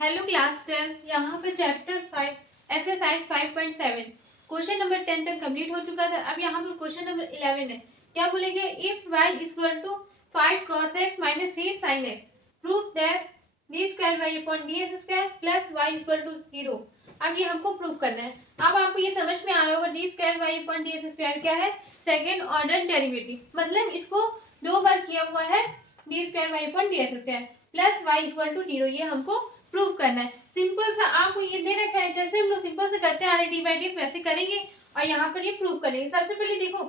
Hello class 10। यहाँ पे chapter 5 exercise 5.7 question number 10 तक कंप्लीट हो चुका था। अब यहाँ पर क्वेश्चन नंबर 11 है। क्या बोलेंगे? If y equal to 5 cos x minus 3 sin x proof that d square Y upon D x square plus y equal to 0। अब ये हमको प्रूफ करना है। अब आपको ये समझ में आ रहा होगा d square Y upon D x square क्या है? सेकेंड ऑर्डर डेरिवेटिव, मतलब इसको दो बार किया हुआ है d square Y upon D x square plus y equal to 0। ये हमको प्रूव करना है। सिंपल सा आपको ये दे रखा है, जैसे हम लोग सिंपल से करते आ रहे डी बाई डी वैसे करेंगे और यहाँ पर ये प्रूव करेंगे। सबसे पहले देखो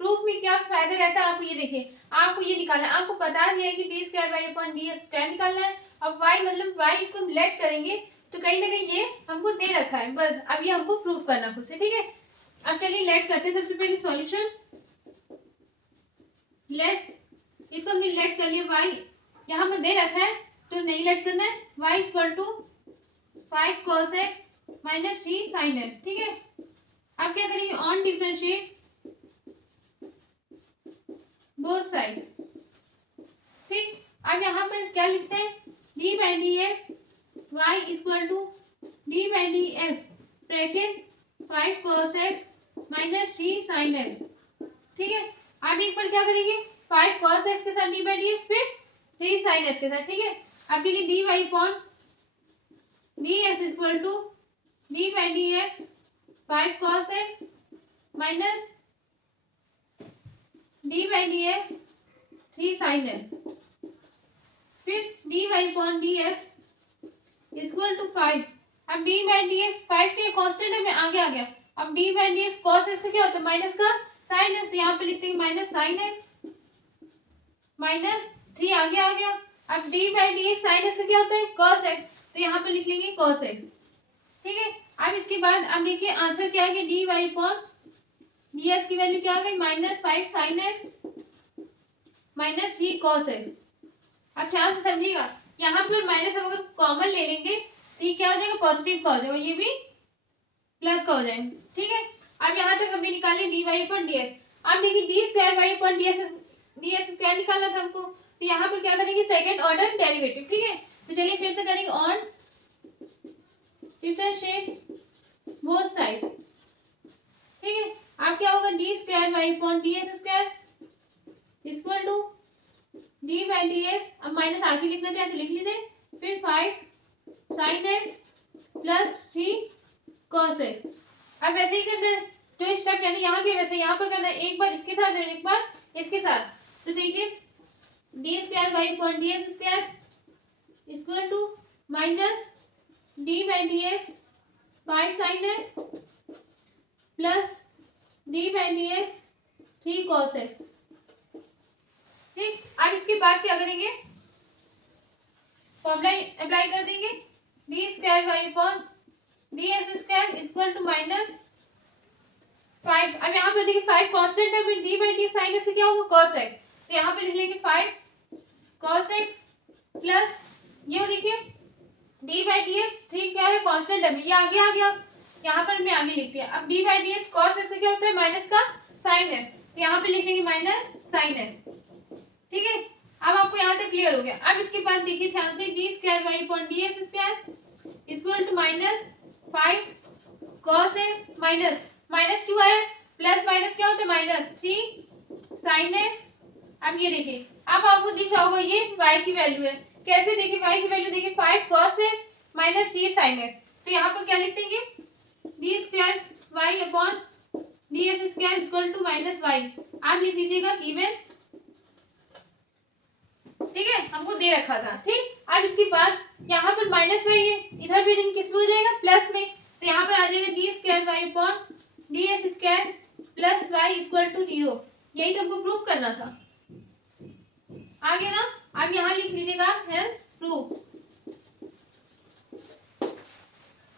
प्रूफ में क्या फायदा रहता है। आपको ये देखिए, आपको ये निकालना है। आपको बता दिया है कि d square Y upon d square निकालना है और वाई मतलब वाई इसको लेट करेंगे तो कहीं ना कहीं ये हमको दे रखा है। बस अब ये हमको प्रूव करना खुद से, ठीक है। अब चलिए लेट करते हैं। सबसे पहले सॉल्यूशन लेट, इसको हमने लेट कर लिया। वाई यहाँ पर दे रखा है तो नहीं लेट करना है। Y equal to 5 cos x minus 3 sin x, ठीक है। अब क्या करेंगे? ऑन डिफरेंशिएट बोथ साइड, ठीक। अब यहाँ पर क्या लिखते हैं? D by d x y equal to d by d x bracket 5 cos x minus 3 sin x, ठीक है। अब एक बार क्या करेंगे? 5 cos x के साथ डी बाई डी एक्स फिर 3 sin x के साथ, ठीक है। अब देखिए d y upon D x equal to d by d x 5 cos x minus d by d x 3 sin x, फिर d y upon D x equal to 5। अब D by d x 5 के constant है में आगे आ गया। अब D by d x cos x का क्या होता है? माइनस का साइन एक्स, यहाँ पे लिखते हैं माइनस साइन एक्स माइनस 3 आगे आ गया। अब D by d x sine x का क्या होता है? कॉस एक्स, तो यहाँ पे लिख लेंगे कॉस एक्स, ठीक है। अब इसके बाद अब देखिए आंसर क्या है? D y upon D x की वैल्यू क्या आ गई? Minus 5 sine x minus 3 cos x. अब ध्यान से समझिएगा, यहाँ पे माइनस हम अगर कॉमन ले लेंगे तो ये क्या हो जाएगा? पॉजिटिव का हो जाएगा, ये भी प्लस का हो जाएगा, ठीक है। अब यहाँ तक हमने निकाले d y upon D x. अब देखिए d square Y upon D x क्या निकालना था हमको, तो यहाँ पर क्या करेंगे? सेकेंड ऑर्डर डेरिवेटिव, ठीक है। तो चलिए फिर से करेंगे ऑन डिफरेंशिएट बोथ साइड, ठीक है। अब क्या होगा? D square Y upon D x square equal to d by d x, अब माइनस आगे लिखना चाहे तो लिख लीजिए, फिर 5 sine x plus 3 cos x. अब वैसे ही करना है जो स्टेप यानी यहाँ के वैसे यहाँ पर करना है, एक बार इसके साथ और एक बार इसके साथ। तो देखिए d square Y upon D x square equal to minus d by d x 5 sine x plus d by d x 3 cos x, ठीक। अब इसके बाद क्या करेंगे? फॉर्मूला अप्लाई कर देंगे। D square Y upon D x square equal to minus 5। अब यहाँ पे देखिए 5 कांस्टेंट है, फिर d by d sine x क्या होगा? कॉस एक्स, तो यहाँ पे लिख लेंगे 5 कॉस एक्स प्लस ये देखिए डी बाई डी एक्स 3 क्या है? कांस्टेंट है, ये आगे आ गया, यहाँ पर मैं आगे लिखती है। अब D by d x cos x क्या होता है? माइनस का साइन एक्स, तो यहाँ पे लिख लेंगे माइनस साइन एक्स, ठीक है। अब आपको यहाँ तक क्लियर हो गया। अब इसके बाद देखिए ध्यान से d square Y upon D x square equal to minus 5 cos x minus minus क्यों है? प्लस माइनस क्या होता है? Minus 3 sine x. अब ये देखिए, अब आपको दिख रहा होगा ये y की वैल्यू है। कैसे देखिए y की वैल्यू? देखिए 5 cos x minus 3 sin x, तो यहाँ पर क्या लिखते हैं? ये d square Y upon D x square equal to minus y, आप लिख लीजिएगा गिवन, ठीक है। हमको दे रखा था, ठीक। अब इसके बाद यहाँ पर माइनस वाई है, इधर भी किस में हो जाएगा? प्लस में, तो यहाँ पर आ जाएगा d square Y upon D x square plus y equal to 0। यही तो हमको प्रूफ करना था, आगे ना। अब यहाँ लिख लीजिएगा हेंस प्रूफ।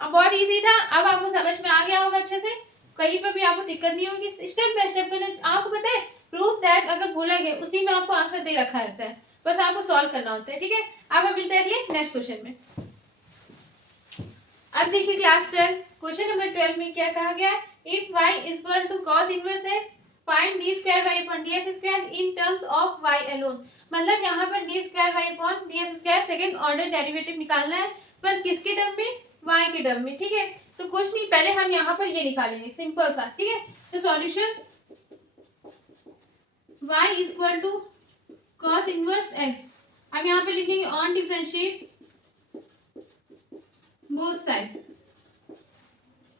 अब बहुत इजी था, अब आपको समझ में आ गया होगा अच्छे से, कहीं पर भी आपको दिक्कत नहीं होगी। स्टेप बाय स्टेप करना आपको पता है। प्रूफ दैट अगर भूला गया उसी में आपको आंसर दे रखा रहता है, बस आपको सॉल्व करना होता है, ठीक है। अब हम मिलते हैं अगले नेक्स्ट क्वेश्चन में। अब देखिए क्लास 12 क्वेश्चन नंबर 12 में क्या कहा गया? If y equal to cos inverse x find d square Y upon D x square in terms of y alone. मतलब यहाँ पर D square Y upon D x square second order derivative निकालना है, पर किसके टर्म में, y के term में, ठीक है। तो कुछ नहीं, पहले हम यहाँ पर ये निकालेंगे सिंपल सा, ठीक है। तो solution y equal to cos inverse x, अब यहाँ पे लिखेंगे on differentiate both side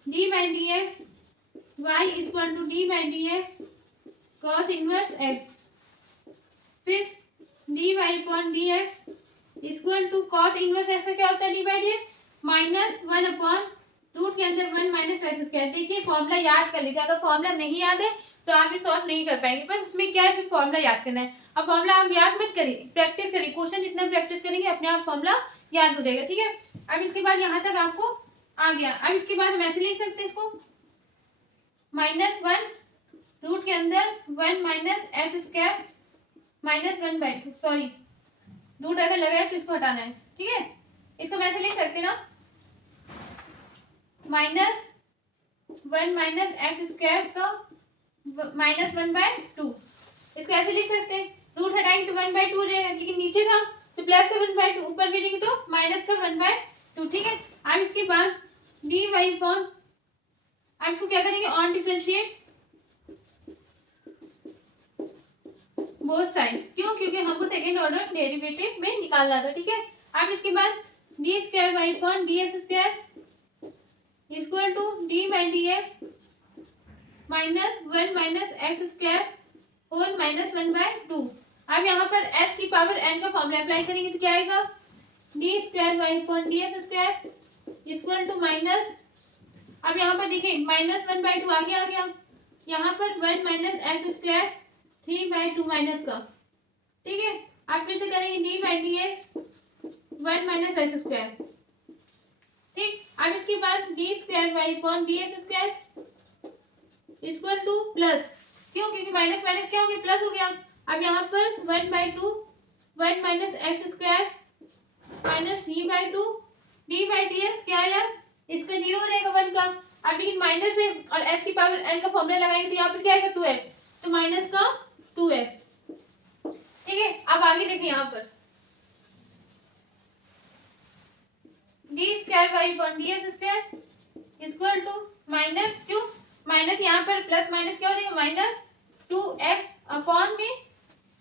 d by d x, y equal to d by d x cos inverse x, फिर dy upon D x equal to cos inverse x का क्या होता है, d by d x minus 1 upon root के अंदर 1 minus x square. देखिए formula याद कर लीजिए, अगर फॉर्मूला नहीं याद है तो आप ये सॉल्व नहीं कर पाएंगे, बस इसमें क्या है, फिर फॉर्मूला याद करना है। अब फॉर्मूला आप याद मत करिए, प्रैक्टिस करिए, क्वेश्चन जितना प्रैक्टिस करेंगे अपने आप फॉर्मूला याद हो जाएगा, ठीक है। अब इसके बाद यहाँ तक आपको आ गया। अब इसके बाद हम ऐसे लिख सकते हैं इसको, माइनस 1 रूट के अंदर 1 minus x square minus 1 by 2, sorry root अगर लगा है तो इसको हटाना है, ठीक है। इसको मैं ऐसे लिख सकते ना, माइनस 1 माइनस एक्स स्क्वायर का माइनस 1 बाय 2, इसको ऐसे लिख सकते हैं। रूट हटाएंगे तो 1 बाय 2 रहेगा, लेकिन नीचे था तो प्लस का 1 बाय 2, ऊपर भी लिखेंगे तो माइनस का 1 बाय 2, ठीक है। अब इसके बाद डी वाई अपॉन, अब इसको क्या करेंगे, ऑन डिफरेंशिएट बोथ साइड, क्यों, क्योंकि हमको सेकेंड ऑर्डर डेरिवेटिव में निकालना था, ठीक है। अब इसके बाद d square Y upon D x square equal to d by d x minus 1 minus x square और माइनस 1 बाय 2। अब यहाँ पर s की पावर n का फॉर्मूला अप्लाई करेंगे तो क्या आएगा, d square Y upon D x square equal to minus, अब यहाँ पर देखिए माइनस 1 बाय 2 आगे आ गया, यहाँ पर 1 minus x square 3 by 2 minus का, ठीक है। अब फिर से करेंगे d by d x 1 minus x square, ठीक। अब इसके बाद d square Y upon D x square equal to plus, क्यों, क्योंकि माइनस माइनस क्या हो गया, प्लस हो गया। अब यहाँ पर 1 by 2 1 minus x square minus 3 by 2 D by d x क्या आया, इसका 0 हो जाएगा 1 का। अब लेकिन माइनस है और एक्स की पावर n का फॉर्मूला लगाएंगे तो यहाँ पर क्या आएगा 2x, तो माइनस का 2x, ठीक है। अब आगे देखिए यहाँ पर D square Y upon D x square equal to minus, क्यों, माइनस यहाँ पर प्लस माइनस क्या हो जाएगा, माइनस 2x अपॉन में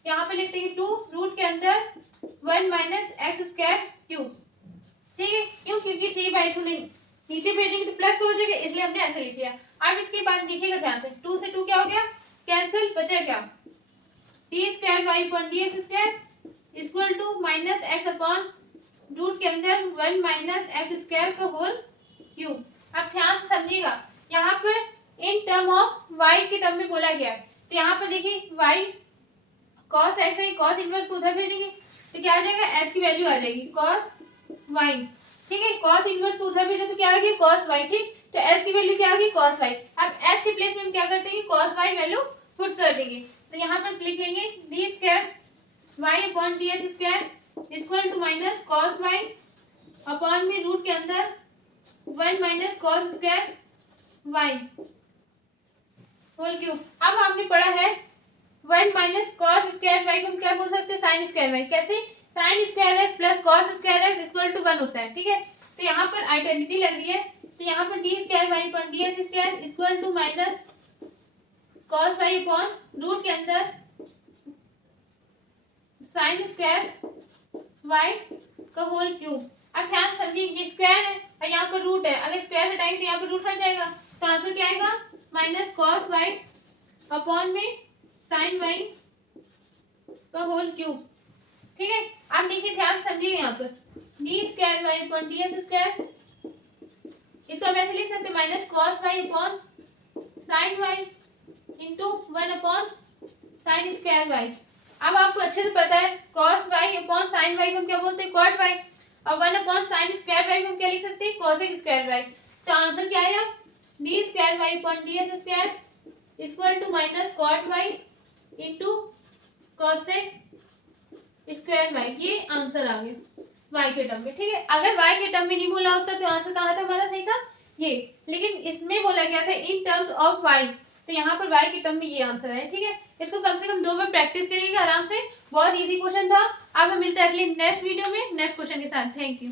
यहाँ पे लिखते हैं 2 रूट के अंदर 1 माइनस एक्स स्क्वायर क्यूब, ठीक है। क्यों, क्योंकि 3 बाई 2 नीचे भेजेंगे तो प्लस हो जाएगा, इसलिए हमने ऐसे लिख लिया। अब इसके बाद देखिएगा ध्यान से, 2 से 2 क्या हो गया, कैंसिल, बचा क्या, d square Y upon D x square equal to minus x upon root के अंदर 1 माइनस एक्स स्क्वायर का होल क्यूब। अब ध्यान से समझिएगा, यहाँ पर इन टर्म ऑफ y के टर्म में बोला गया है, तो यहाँ पर देखिए y cos x है, cos इनवर्स को उधर भेजेंगे तो क्या आ जाएगा, s की वैल्यू आ जाएगी cos y, ठीक है। cos इनवर्स को उधर भेजे तो क्या आ गया, cos y, ठीक। तो s की वैल्यू क्या आ गई, cos y। अब s के प्लेस में हम क्या करते हैं, cos y वैल्यू पुट कर देंगे, तो यहाँ पर लिख लेंगे d square y upon D x square equal to minus cos y upon में रूट के अंदर 1 minus cos square y whole cube. अब हमने पढ़ा है 1 माइनस कॉस स्क्वायर वाई को हम क्या बोल सकते हैं, साइन स्क्वायर वाई। कैसे, sine square x plus cos square x equal to 1 होता है, ठीक है। तो यहाँ पर आइडेंटिटी लग रही है, तो यहाँ पर D square Y upon D x square equal to minus cos Y upon root के अंदर साइन स्क्वायर वाई का होल क्यूब। अब ध्यान समझिए, ये स्क्वायर है और यहाँ पर रूट है, अगर स्क्वायर हटाएंगे तो यहाँ पर रूट हट जाएगा, तो आंसर क्या आएगा, माइनस कॉस वाई अपॉन में साइन वाई का होल क्यूब, ठीक है। आप देखिए ध्यान समझिए, यहाँ पर D square Y upon D x square, इसको हम ऐसे लिख सकते हैं minus cos Y upon sine Y into 1 upon sine square Y. अब आपको अच्छे से पता है cos Y upon sine Y को हम क्या बोलते हैं, कॉट वाई, और 1 अपॉन साइन स्क्वायर वाई को हम क्या लिख सकते हैं, कॉसेक स्क्वायर वाई। तो आंसर क्या आया, D square Y upon D x square equal to minus cot Y into cosec square Y, ये आंसर आ गया वाई के टर्म में, ठीक है। अगर वाई के टर्म में नहीं बोला होता तो आंसर कहाँ था हमारा, सही था ये, लेकिन इसमें बोला गया था इन टर्म्स ऑफ वाई, तो यहाँ पर वाई के टर्म में ये आंसर है, ठीक है। इसको कम से कम 2 बार प्रैक्टिस करिएगा आराम से, बहुत इजी क्वेश्चन था। अब हम मिलते हैं अगले नेक्स्ट वीडियो में नेक्स्ट क्वेश्चन के साथ। Thank you.